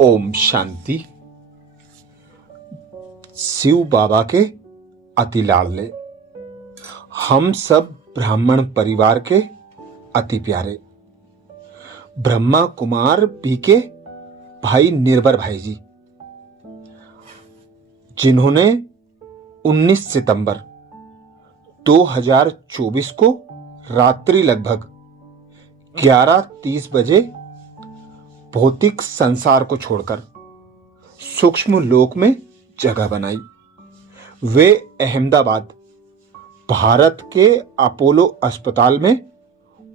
ओम शांति। शिव बाबा के अति लाडले, हम सब ब्राह्मण परिवार के अति प्यारे ब्रह्मा कुमार पी के भाई निर्भर भाई जी, जिन्होंने 19 सितंबर 2024 को रात्रि लगभग 11:30 बजे भौतिक संसार को छोड़कर सूक्ष्म लोक में जगह बनाई। वे अहमदाबाद भारत के अपोलो अस्पताल में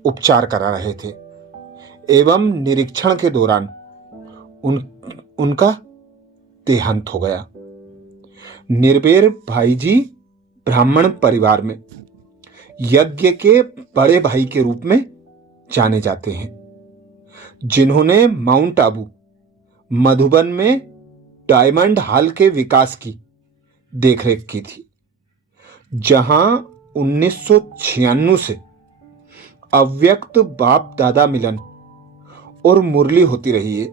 उपचार करा रहे थे एवं निरीक्षण के दौरान उनका देहांत हो गया। निर्भर भाई जी ब्राह्मण परिवार में यज्ञ के बड़े भाई के रूप में जाने जाते हैं, जिन्होंने माउंट आबू मधुबन में डायमंड हॉल के विकास की देखरेख की थी, जहां 1996 से अव्यक्त बाप दादा मिलन और मुरली होती रही है।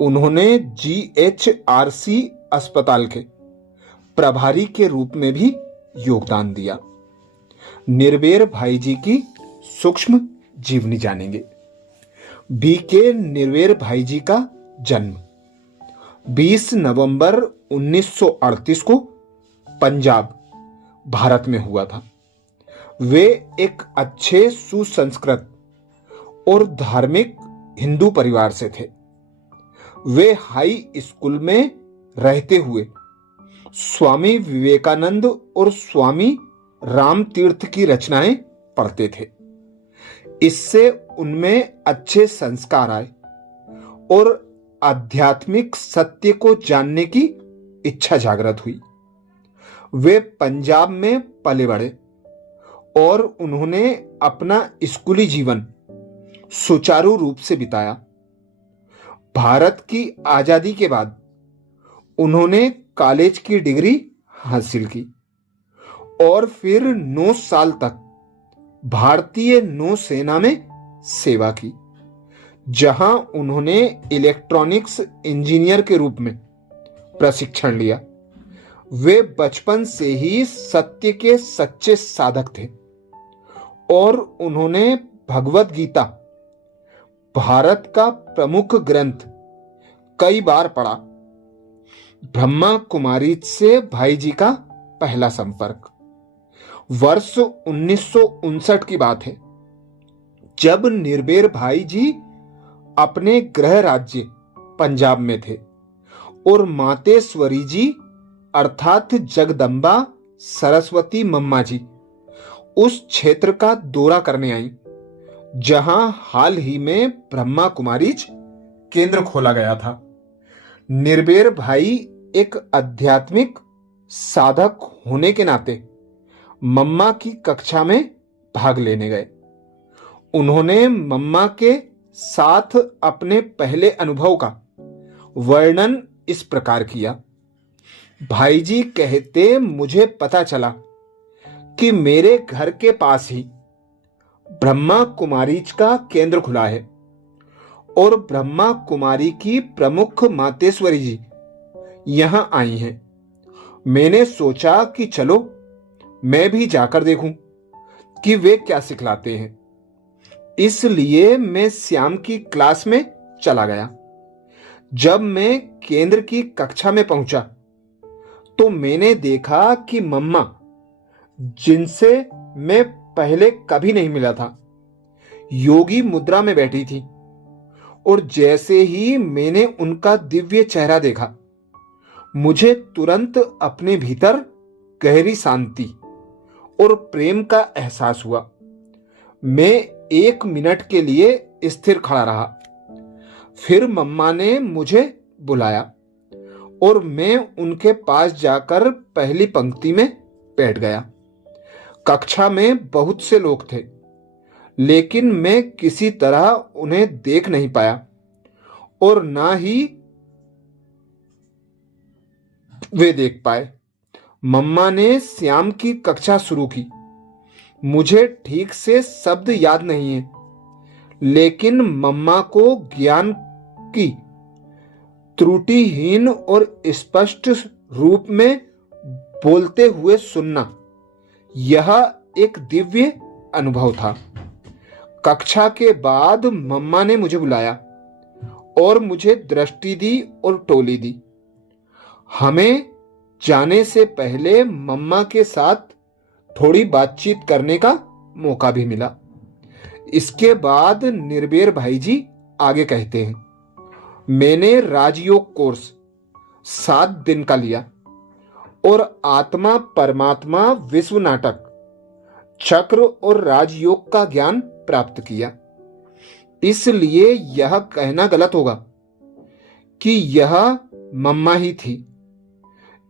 उन्होंने GHRC अस्पताल के प्रभारी के रूप में भी योगदान दिया। निर्भर भाई जी की सूक्ष्म जीवनी जानेंगे। BK निर्भर भाई जी का जन्म 20 नवंबर 1938 को पंजाब भारत में हुआ था। वे एक अच्छे सुसंस्कृत और धार्मिक हिंदू परिवार से थे। वे हाई स्कूल में रहते हुए स्वामी विवेकानंद और स्वामी राम तीर्थ की रचनाएं पढ़ते थे। इससे उनमें अच्छे संस्कार आए और आध्यात्मिक सत्य को जानने की इच्छा जागृत हुई। वे पंजाब में पले बढ़े और उन्होंने अपना स्कूली जीवन सुचारू रूप से बिताया। भारत की आजादी के बाद उन्होंने कॉलेज की डिग्री हासिल की और फिर 9 साल तक भारतीय नौसेना में सेवा की, जहां उन्होंने इलेक्ट्रॉनिक्स इंजीनियर के रूप में प्रशिक्षण लिया। वे बचपन से ही सत्य के सच्चे साधक थे और उन्होंने भगवत गीता, भारत का प्रमुख ग्रंथ, कई बार पढ़ा। ब्रह्मा कुमारी से भाई जी का पहला संपर्क वर्ष 1959 की बात है, जब निर्भर भाई जी अपने गृह राज्य पंजाब में थे और मातेश्वरी जी अर्थात जगदम्बा सरस्वती मम्मा जी उस क्षेत्र का दौरा करने आई, जहां हाल ही में ब्रह्मा कुमारीज केंद्र खोला गया था। निर्भर भाई एक आध्यात्मिक साधक होने के नाते मम्मा की कक्षा में भाग लेने गए। उन्होंने मम्मा के साथ अपने पहले अनुभव का वर्णन इस प्रकार किया। भाई जी कहते, मुझे पता चला कि मेरे घर के पास ही ब्रह्मा कुमारीज का केंद्र खुला है और ब्रह्मा कुमारी की प्रमुख मातेश्वरी जी यहां आई हैं। मैंने सोचा कि चलो मैं भी जाकर देखूं कि वे क्या सिखलाते हैं। इसलिए मैं श्याम की क्लास में चला गया। जब मैं केंद्र की कक्षा में पहुंचा तो मैंने देखा कि मम्मा, जिनसे मैं पहले कभी नहीं मिला था, योगी मुद्रा में बैठी थी और जैसे ही मैंने उनका दिव्य चेहरा देखा, मुझे तुरंत अपने भीतर गहरी शांति और प्रेम का एहसास हुआ। मैं 1 मिनट के लिए स्थिर खड़ा रहा। फिर मम्मा ने मुझे बुलाया और मैं उनके पास जाकर पहली पंक्ति में बैठ गया। कक्षा में बहुत से लोग थे, लेकिन मैं किसी तरह उन्हें देख नहीं पाया और ना ही वे देख पाए। मम्मा ने श्याम की कक्षा शुरू की। मुझे ठीक से शब्द याद नहीं है, लेकिन मम्मा को ज्ञान की त्रुटिहीन और स्पष्ट रूप में बोलते हुए सुनना, यह एक दिव्य अनुभव था। कक्षा के बाद मम्मा ने मुझे बुलाया और मुझे दृष्टि दी और टोली दी। हमें जाने से पहले मम्मा के साथ थोड़ी बातचीत करने का मौका भी मिला। इसके बाद निर्भय भाई जी आगे कहते हैं, मैंने राजयोग कोर्स 7 दिन का लिया और आत्मा परमात्मा विश्व नाटक, चक्र और राजयोग का ज्ञान प्राप्त किया। इसलिए यह कहना गलत होगा कि यह मम्मा ही थी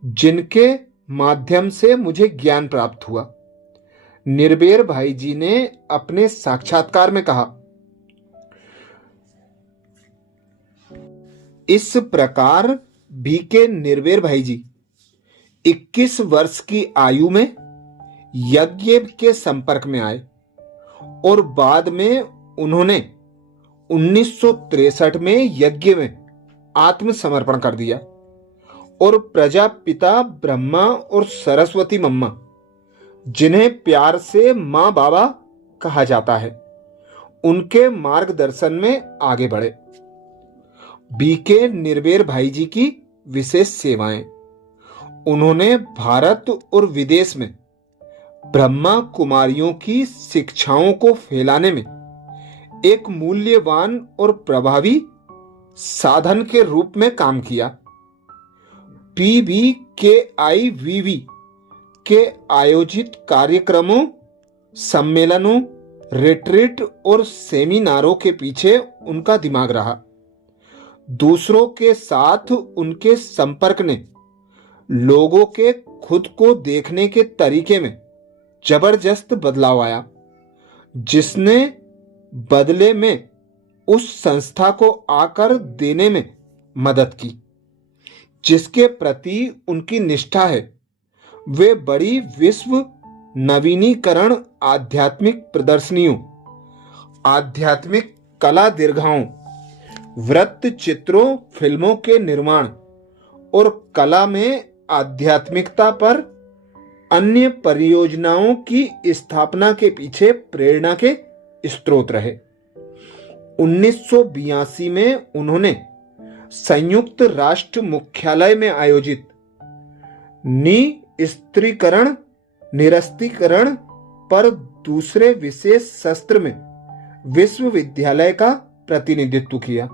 जिनके माध्यम से मुझे ज्ञान प्राप्त हुआ। निर्भय भाई जी ने अपने साक्षात्कार में कहा, इस प्रकार बीके निर्भय भाई जी 21 वर्ष की आयु में यज्ञ के संपर्क में आए और बाद में उन्होंने 1963 में यज्ञ में आत्मसमर्पण कर दिया और प्रजापिता ब्रह्मा और सरस्वती मम्मा, जिन्हें प्यार से मां बाबा कहा जाता है, उनके मार्गदर्शन में आगे बढ़े। बीके निर्भय भाई जी की विशेष सेवाएं, उन्होंने भारत और विदेश में ब्रह्मा कुमारियों की शिक्षाओं को फैलाने में एक मूल्यवान और प्रभावी साधन के रूप में काम किया। PBKIVV के आयोजित कार्यक्रमों, सम्मेलनों, रिट्रीट और सेमिनारों के पीछे उनका दिमाग रहा। दूसरों के साथ उनके संपर्क ने लोगों के खुद को देखने के तरीके में जबरदस्त बदलाव आया, जिसने बदले में उस संस्था को आकर देने में मदद की जिसके प्रति उनकी निष्ठा है। वे बड़ी विश्व नवीनीकरण आध्यात्मिक प्रदर्शनियों, आध्यात्मिक कला दीर्घाओं, वृत्त चित्रों, फिल्मों के निर्माण और कला में आध्यात्मिकता पर अन्य परियोजनाओं की स्थापना के पीछे प्रेरणा के स्रोत रहे। 1982 में उन्होंने संयुक्त राष्ट्र मुख्यालय में आयोजित निस्त्रीकरण निरस्तीकरण पर दूसरे विशेष सत्र में विश्वविद्यालय का प्रतिनिधित्व किया,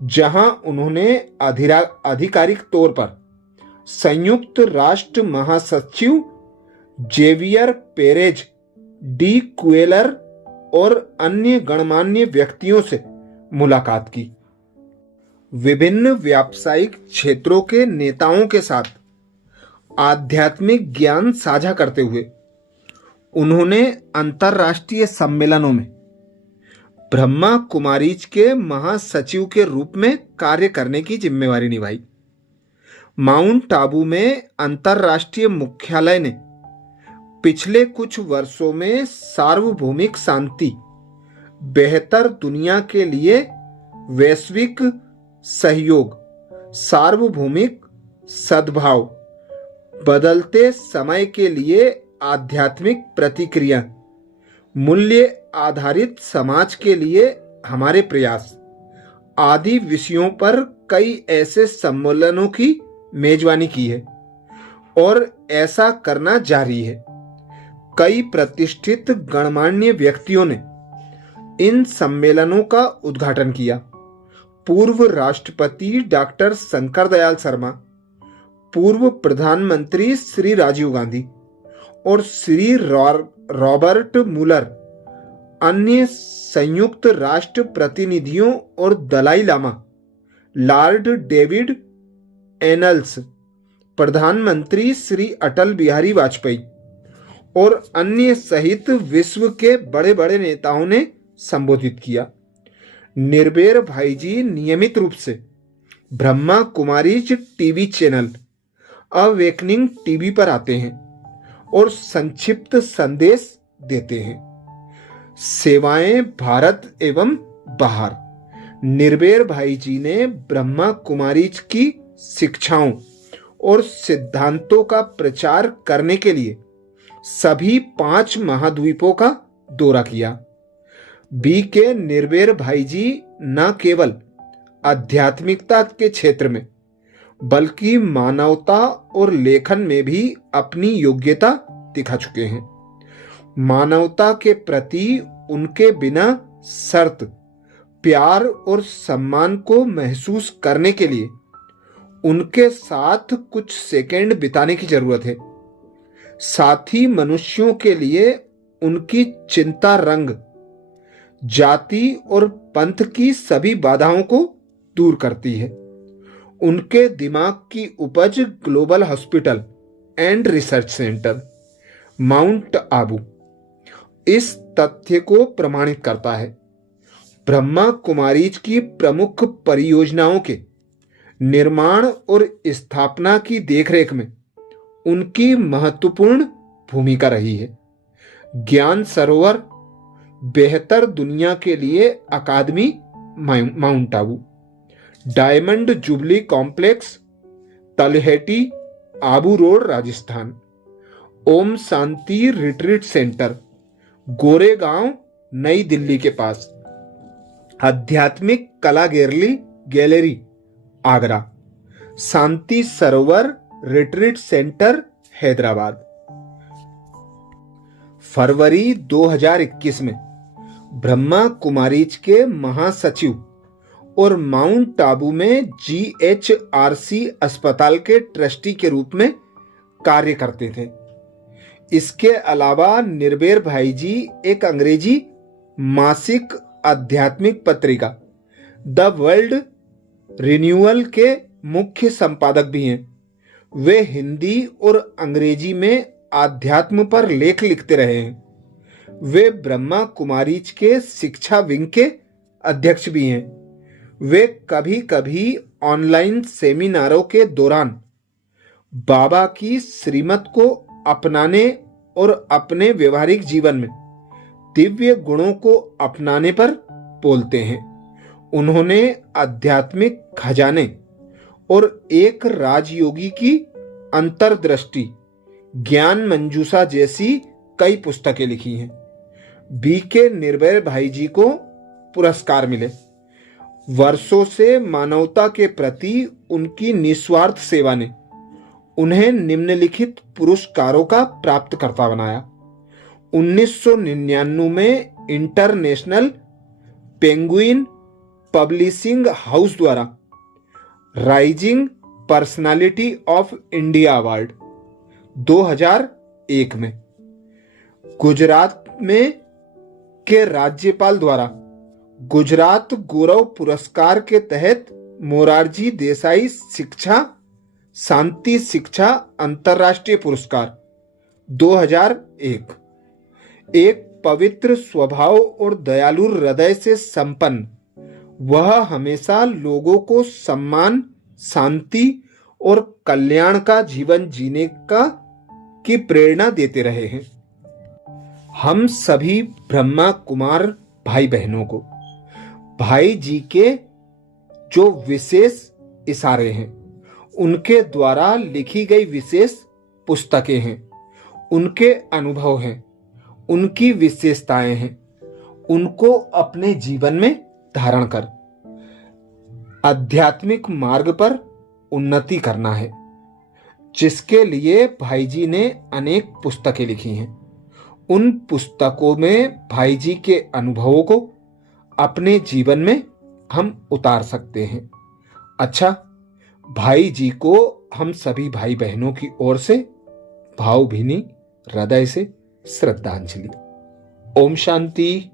जहां उन्होंने आधिकारिक तौर पर संयुक्त राष्ट्र महासचिव जेवियर पेरेज डी क्वेलर और अन्य गणमान्य व्यक्तियों से मुलाकात की। विभिन्न व्यावसायिक क्षेत्रों के नेताओं के साथ आध्यात्मिक ज्ञान साझा करते हुए उन्होंने अंतर्राष्ट्रीय सम्मेलनों में ब्रह्मा कुमारीज के महासचिव के रूप में कार्य करने की जिम्मेवारी निभाई। माउंट आबू में अंतर्राष्ट्रीय मुख्यालय ने पिछले कुछ वर्षों में सार्वभौमिक शांति, बेहतर दुनिया के लिए वैश्विक सहयोग, सार्वभौमिक सद्भाव, बदलते समय के लिए आध्यात्मिक प्रतिक्रिया, मूल्य आधारित समाज के लिए हमारे प्रयास आदि विषयों पर कई ऐसे सम्मेलनों की मेजबानी की है और ऐसा करना जारी है। कई प्रतिष्ठित गणमान्य व्यक्तियों ने इन सम्मेलनों का उद्घाटन किया। पूर्व राष्ट्रपति डॉक्टर शंकर दयाल शर्मा, पूर्व प्रधानमंत्री श्री राजीव गांधी और श्री रॉबर्ट मुलर, अन्य संयुक्त राष्ट्र प्रतिनिधियों और Dalai Lama, Lord David Ennals, प्रधानमंत्री श्री अटल बिहारी वाजपेयी और अन्य सहित विश्व के बड़े बड़े नेताओं ने संबोधित किया। निर्भय भाई जी नियमित रूप से Brahma Kumaris TV channel awakening TV पर आते हैं और संक्षिप्त संदेश देते हैं। सेवाएं भारत एवं बाहर, निर्भय भाई जी ने ब्रह्मा कुमारीज की शिक्षाओं और सिद्धांतों का प्रचार करने के लिए सभी 5 महाद्वीपों का दौरा किया। बी के निर्भय भाई जी न केवल आध्यात्मिकता के क्षेत्र में बल्कि मानवता और लेखन में भी अपनी योग्यता दिखा चुके हैं। मानवता के प्रति उनके बिना शर्त प्यार और सम्मान को महसूस करने के लिए उनके साथ कुछ सेकंड बिताने की जरूरत है। साथी मनुष्यों के लिए उनकी चिंता रंग, जाति और पंथ की सभी बाधाओं को दूर करती है। उनके दिमाग की उपज global hospital and research centre mount Abu इस तथ्य को प्रमाणित करता है। ब्रह्मा कुमारीज की प्रमुख परियोजनाओं के निर्माण और स्थापना की देखरेख में उनकी महत्वपूर्ण भूमिका रही है। ज्ञान सरोवर, बेहतर दुनिया के लिए अकादमी Mount Abu, diamond jubilee complex Talheti Abu road Rajasthan, Om Shanti retreat centre Goregaon New Delhi के पास, आध्यात्मिक कला गैलरी आगरा, शांति सरोवर रिट्रीट सेंटर हैदराबाद। फरवरी 2021 में ब्रह्मा कुमारीज के महासचिव और माउंट आबू में GHRC अस्पताल के ट्रस्टी के रूप में कार्य करते थे। इसके अलावा निर्भय भाई जी एक अंग्रेजी मासिक आध्यात्मिक पत्रिका द वर्ल्ड रिन्यूअल के मुख्य संपादक भी हैं। वे हिंदी और अंग्रेजी में आध्यात्म पर लेख लिखते रहे हैं। वे ब्रह्मा कुमारीज के शिक्षा विंग के अध्यक्ष भी हैं। वे कभी कभी ऑनलाइन सेमिनारों के दौरान बाबा की श्रीमत को अपनाने और अपने व्यवहारिक जीवन में दिव्य गुणों को अपनाने पर बोलते हैं। उन्होंने आध्यात्मिक खजाने और एक राजयोगी की अंतर्दृष्टि ज्ञान मंजूषा जैसी कई पुस्तकें लिखी हैं। बी के निर्भय भाई जी को पुरस्कार मिले। वर्षों से मानवता के प्रति उनकी निस्वार्थ सेवा ने उन्हें निम्नलिखित पुरस्कारों का प्राप्तकर्ता बनाया। 1999 में इंटरनेशनल पेंगुइन पब्लिशिंग हाउस द्वारा rising personality of India award 2001 में गुजरात में के राज्यपाल द्वारा गुजरात गौरव पुरस्कार के तहत मोरारजी देसाई शिक्षा शांति शिक्षा अंतर्राष्ट्रीय पुरस्कार 2001। एक पवित्र स्वभाव और दयालु हृदय से संपन्न वह हमेशा लोगों को सम्मान, शांति और कल्याण का जीवन जीने की प्रेरणा देते रहे हैं। हम सभी ब्रह्मा कुमार भाई बहनों को भाई जी के जो विशेष इशारे हैं, उनके द्वारा लिखी गई विशेष पुस्तकें हैं, उनके अनुभव हैं, उनकी विशेषताएं हैं, उनको अपने जीवन में धारण कर आध्यात्मिक मार्ग पर उन्नति करना है, जिसके लिए भाई जी ने अनेक पुस्तकें लिखी हैं। उन पुस्तकों में भाई जी के अनुभवों को अपने जीवन में हम उतार सकते हैं। अच्छा, भाई जी को हम सभी भाई बहनों की ओर से भावभीनी हृदय से श्रद्धांजलि। ओम शांति।